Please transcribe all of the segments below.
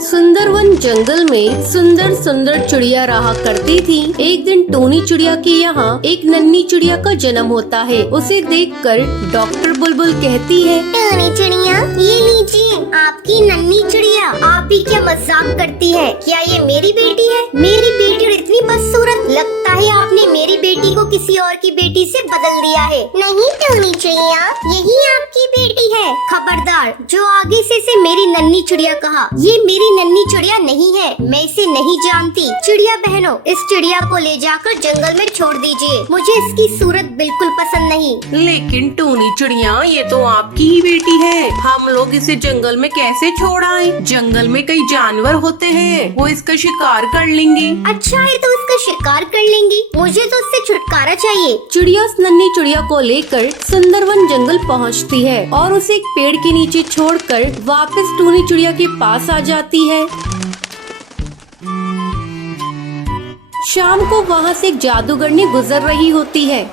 सुंदरवन जंगल में सुंदर सुंदर चिड़िया रहा करती थी। एक दिन टोनी चिड़िया के यहाँ एक नन्ही चिड़िया का जन्म होता है। उसे देखकर डॉक्टर बुलबुल कहती है, टोनी चिड़िया, ये लीजिए आपकी नन्ही चिड़िया। आप ही क्या मजाक करती है? क्या ये मेरी बेटी है? मेरी बेटी इतनी बदसूरत, लगता है आपने मेरी बेटी को किसी और की बेटी से बदल दिया है। नहीं टोनी चिड़िया, यही आपकी बेटी है। खबरदार, जो आगे से मेरी नन्ही चिड़िया कहा, ये मेरी नन्ही चिड़िया नहीं है। मैं इसे नहीं जानती। चिड़िया बहनों, इस चिड़िया को ले जाकर जंगल में छोड़ दीजिए। मुझे इसकी सूरत बिल्कुल पसंद नहीं। लेकिन टोनी चिड़िया, ये तो आपकी ही बेटी है। हम लोग इसे जंगल में कैसे छोड़ आए? जंगल में कई जानवर होते हैं, वो इसका शिकार कर लेंगे। अच्छा है तो इसका शिकार कर लेंगी। मुझे तो इससे छुटकारा चाहिए। चिड़िया उस नन्ही चिड़िया को लेकर सुंदरवन जंगल पहुँचती है और उसे एक पेड़ के नीचे छोड़कर वापस टोनी चिड़िया के पास आ जाती है। शाम को वहाँ से एक जादूगरनी गुजर रही होती है।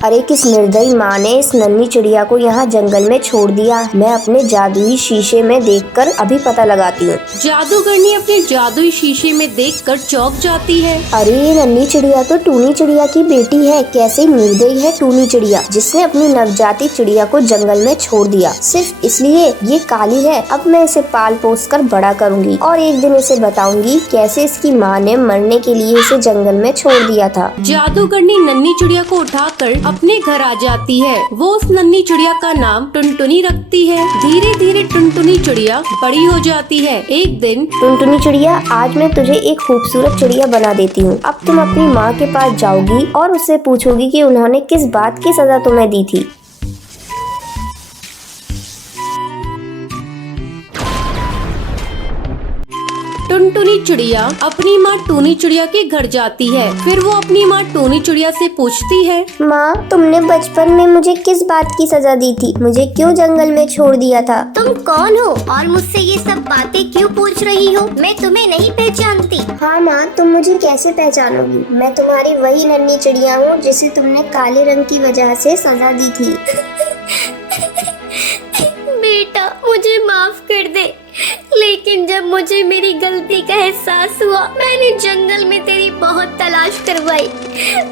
अरे किस निर्दयी माँ ने इस नन्ही चिड़िया को यहाँ जंगल में छोड़ दिया। मैं अपने जादुई शीशे में देखकर अभी पता लगाती हूँ। जादूगरनी अपने जादुई शीशे में देखकर चौंक जाती है। अरे ये नन्ही चिड़िया तो टूनी चिड़िया की बेटी है। कैसे निर्दयी है टूनी चिड़िया, जिसने अपनी नवजाती चिड़िया को जंगल में छोड़ दिया सिर्फ इसलिए ये काली है। अब मैं इसे पाल पोस कर बड़ा करूँगी और एक दिन इसे बताऊंगी कैसे इसकी माँ ने मरने के लिए इसे जंगल में छोड़ दिया था। जादूगरनी नन्ही चिड़िया को उठाकर अपने घर आ जाती है। वो उस नन्ही चिड़िया का नाम टुनटुनी रखती है। धीरे धीरे टुनटुनी चिड़िया बड़ी हो जाती है। एक दिन, टुनटुनी चिड़िया, आज मैं तुझे एक खूबसूरत चिड़िया बना देती हूँ। अब तुम अपनी माँ के पास जाओगी और उससे पूछोगी कि उन्होंने किस बात की सजा तुम्हें दी थी। टुनटुनी चिड़िया अपनी माँ टूनी चिड़िया के घर जाती है। फिर वो अपनी माँ टूनी चिड़िया से पूछती है, माँ, तुमने बचपन में मुझे किस बात की सजा दी थी? मुझे क्यों जंगल में छोड़ दिया था? तुम कौन हो और मुझसे ये सब बातें क्यों पूछ रही हो? मैं तुम्हें नहीं पहचानती। हाँ माँ, तुम मुझे कैसे पहचानोगी? मैं तुम्हारी वही नन्ही चिड़िया हूँ जिसे तुमने काले रंग की वजह से सजा दी थी। बेटा, मुझे माफ कर दे। लेकिन जब मुझे मेरी गलती का एहसास हुआ, मैंने जंगल में तेरी बहुत तलाश करवाई,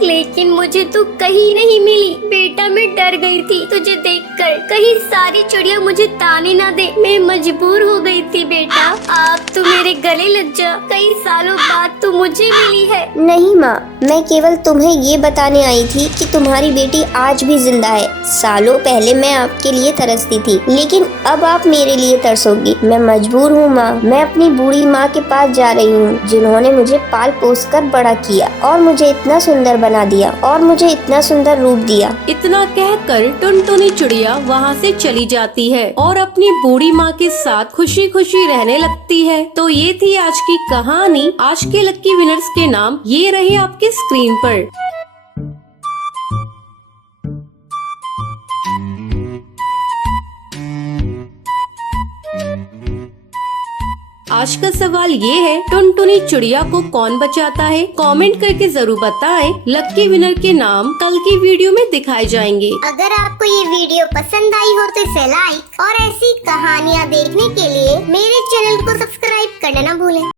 लेकिन मुझे तू कहीं नहीं मिली। बेटा, मैं डर गई थी तुझे देखकर, कहीं सारी चिड़िया मुझे ताने ना दे। मैं मजबूर हो गई थी बेटा। आप तू मेरे गले लग जा। कई सालों बाद तू मुझे मिली है। नहीं माँ, मैं केवल तुम्हें ये बताने आई थी कि तुम्हारी बेटी आज भी जिंदा है। सालों पहले मैं आपके लिए तरसती थी, लेकिन अब आप मेरे लिए तरसोगी। मैं मजबूर हूँ माँ। मैं अपनी बूढ़ी माँ के पास जा रही हूँ, जिन्होंने मुझे पाल पोस कर बड़ा किया और मुझे इतना सुंदर बना दिया और मुझे इतना सुंदर रूप दिया। इतना कहकर टुनटुनी चिड़िया वहाँ से चली जाती है और अपनी बूढ़ी माँ के साथ खुशी खुशी रहने लगती है। तो ये थी आज की कहानी। आज के लक्की विनर्स के नाम ये रहे आपके स्क्रीन पर। आज का सवाल ये है, टुनटुनी चिड़िया को कौन बचाता है? कमेंट करके जरूर बताएं। लक्की विनर के नाम कल की वीडियो में दिखाए जाएंगे। अगर आपको ये वीडियो पसंद आई हो तो इसे लाइक और ऐसी कहानियाँ देखने के लिए मेरे चैनल को सब्सक्राइब करना न भूलें।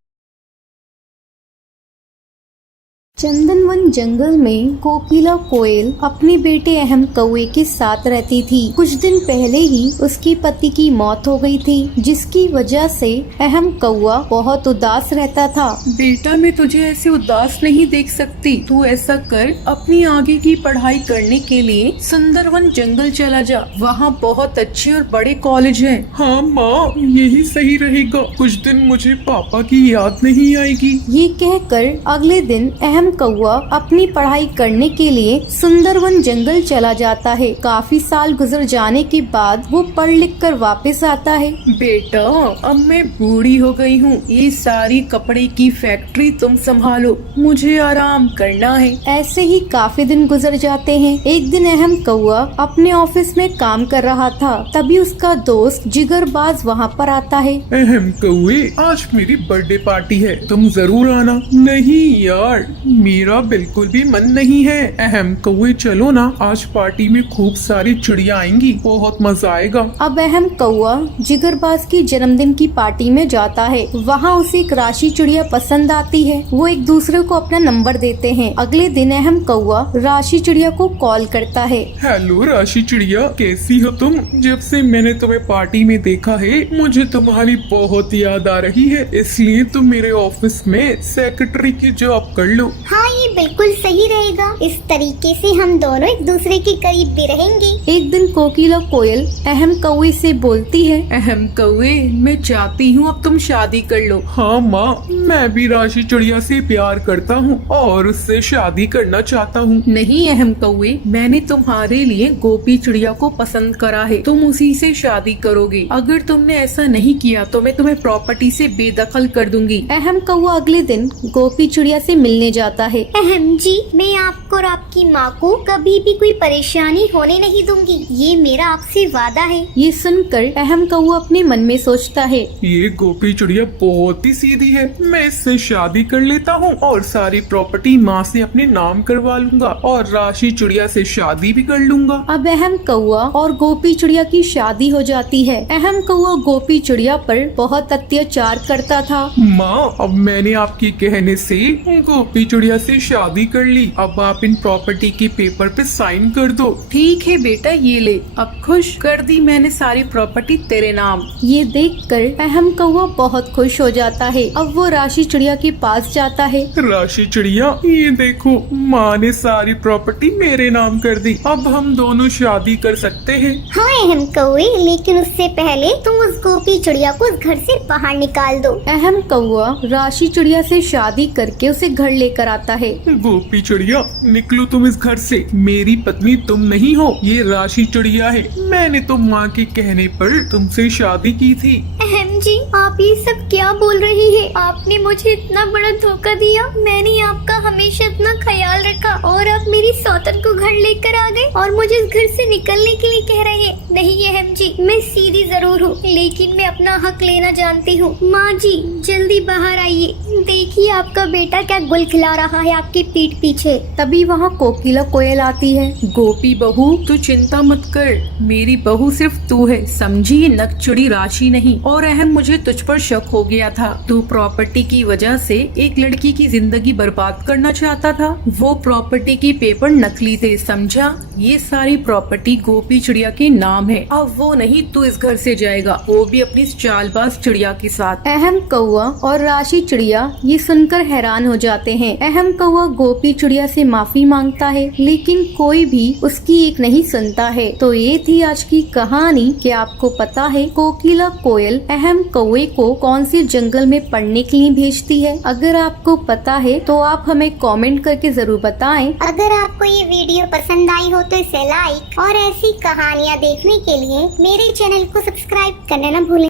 चंदनवन जंगल में कोकिला कोयल अपने बेटे अहम कौवे के साथ रहती थी। कुछ दिन पहले ही उसकी पति की मौत हो गई थी, जिसकी वजह से अहम कौवा बहुत उदास रहता था। बेटा, मैं तुझे ऐसे उदास नहीं देख सकती। तू ऐसा कर, अपनी आगे की पढ़ाई करने के लिए सुंदरवन जंगल चला जा। वहाँ बहुत अच्छे और बड़े कॉलेज हैं। हाँ माँ, यही सही रहेगा। कुछ दिन मुझे पापा की याद नहीं आएगी। ये कहकर अगले दिन अहम कौवा अपनी पढ़ाई करने के लिए सुंदरवन जंगल चला जाता है। काफी साल गुजर जाने के बाद वो पढ़ लिख कर वापस आता है। बेटा, अब मैं बूढ़ी हो गई हूँ। ये सारी कपड़े की फैक्ट्री तुम संभालो, मुझे आराम करना है। ऐसे ही काफी दिन गुजर जाते हैं। एक दिन अहम कौवा अपने ऑफिस में काम कर रहा था, तभी उसका दोस्त जिगरबाज वहाँ पर आता है। अहम कौवे, आज मेरी बर्थडे पार्टी है, तुम जरूर आना। नहीं यार, मेरा बिल्कुल भी मन नहीं है। अहम कौवे चलो ना, आज पार्टी में खूब सारी चिड़िया आएंगी, बहुत मजा आएगा। अब अहम कौआ जिगरबाज की जन्मदिन की पार्टी में जाता है। वहाँ उसे एक राशि चिड़िया पसंद आती है। वो एक दूसरे को अपना नंबर देते हैं। अगले दिन अहम कौआ राशि चिड़िया को कॉल करता है। हेलो राशि चिड़िया, कैसी हो तुम? जब से मैंने तुम्हें पार्टी में देखा है मुझे तुम्हारी बहुत याद आ रही है, इसलिए तुम मेरे ऑफिस में सेक्रेटरी की जॉब कर लो। हाँ, ये बिल्कुल सही रहेगा। इस तरीके से हम दोनों एक दूसरे के करीब भी रहेंगे। एक दिन कोकिला कोयल अहम कौवे से बोलती है। अहम कौवे, मैं चाहती हूँ अब तुम शादी कर लो। हाँ माँ, मैं भी राशि चिड़िया से प्यार करता हूँ और उससे शादी करना चाहता हूँ। नहीं अहम कौवे, मैंने तुम्हारे लिए गोपी चिड़िया को पसंद करा है, तुम उसी से शादी करोगे। अगर तुमने ऐसा नहीं किया तो मैं तुम्हें प्रॉपर्टी से बेदखल कर दूंगी। अहम कौआ अगले दिन गोपी चिड़िया से मिलने जाता है। अहम जी, मैं आपको और आपकी माँ को कभी भी कोई परेशानी होने नहीं दूंगी, ये मेरा आपसे वादा है। ये सुनकर अहम कौआ अपने मन में सोचता है, ये गोपी चिड़िया बहुत ही सीधी है, मैं इससे शादी कर लेता हूँ और सारी प्रॉपर्टी माँ से अपने नाम करवा लूंगा और राशि चिड़िया से शादी भी कर लूंगा। अब अहम कौआ और गोपी चिड़िया की शादी हो जाती है। अहम कौआ गोपी चिड़िया पर बहुत अत्याचार करता था। माँ, अब मैंने आपके कहने से गोपी चिड़िया से शादी कर ली, अब आप इन प्रॉपर्टी के पेपर पे साइन कर दो। ठीक है बेटा, ये ले, अब खुश कर दी मैंने सारी प्रॉपर्टी तेरे नाम। ये देखकर अहम कौआ बहुत खुश हो जाता है। अब वो राशि चिड़िया के पास जाता है। राशि चिड़िया, ये देखो, माँ ने सारी प्रॉपर्टी मेरे नाम कर दी, अब हम दोनों शादी कर सकते हैं। हाँ अहम कौवे, लेकिन उससे पहले तुम उस गोपी चिड़िया को उस घर से बाहर निकाल दो। अहम कौआ राशि चिड़िया से शादी करके उसे घर लेकर आता है। गोपी चिड़िया, निकलो तुम इस घर से, मेरी पत्नी तुम नहीं हो, ये राशि चिड़िया है। मैंने तो माँ के कहने पर तुमसे शादी की थी। अहम जी, आप ये सब क्या बोल रही है? आपने मुझे इतना बड़ा धोखा दिया, मैंने आपका हमेशा इतना ख्याल रखा और आप मेरी सौतन को घर लेकर आ गए और मुझे इस घर से निकलने के लिए कह रहे हैं। नहीं अहम जी, मैं सीधी जरूर हूँ, लेकिन मैं अपना हक लेना जानती हूँ। माँ जी, जल्दी बाहर आइए, देखिए आपका बेटा क्या गुल खिला रहा है आपकी पीठ पीछे। तभी वहाँ कोकिला कोयल आती है। गोपी बहू, तू चिंता मत कर, मेरी बहू सिर्फ तू है, समझी? ये नकचुड़ी राशि नहीं। और अहम, मुझे तुझ पर शक हो गया था, तू प्रॉपर्टी की वजह से एक लड़की की जिंदगी बर्बाद करना चाहता था। वो प्रॉपर्टी के पेपर नकली थे, समझा? ये सारी प्रॉपर्टी गोपी चिड़िया के नाम है। अब वो नहीं, तू इस घर से जाएगा, वो भी अपनी चालबाज चिड़िया के साथ। अहम कौआ और राशि चिड़िया ये सुनकर हैरान हो जाते हैं। अहम कौआ गोपी चिड़िया से माफी मांगता है, लेकिन कोई भी उसकी एक नहीं सुनता है। तो ये थी आज की कहानी। क्या आपको पता है कोकिला कोयल अहम कौवे को कौन से जंगल में पढ़ने के लिए भेजती है? अगर आपको पता है तो आप हमें कमेंट करके जरूर बताएं। अगर आपको ये वीडियो पसंद आई हो तो इसे लाइक और ऐसी कहानियाँ देखने के लिए मेरे चैनल को सब्सक्राइब करना न भूलें।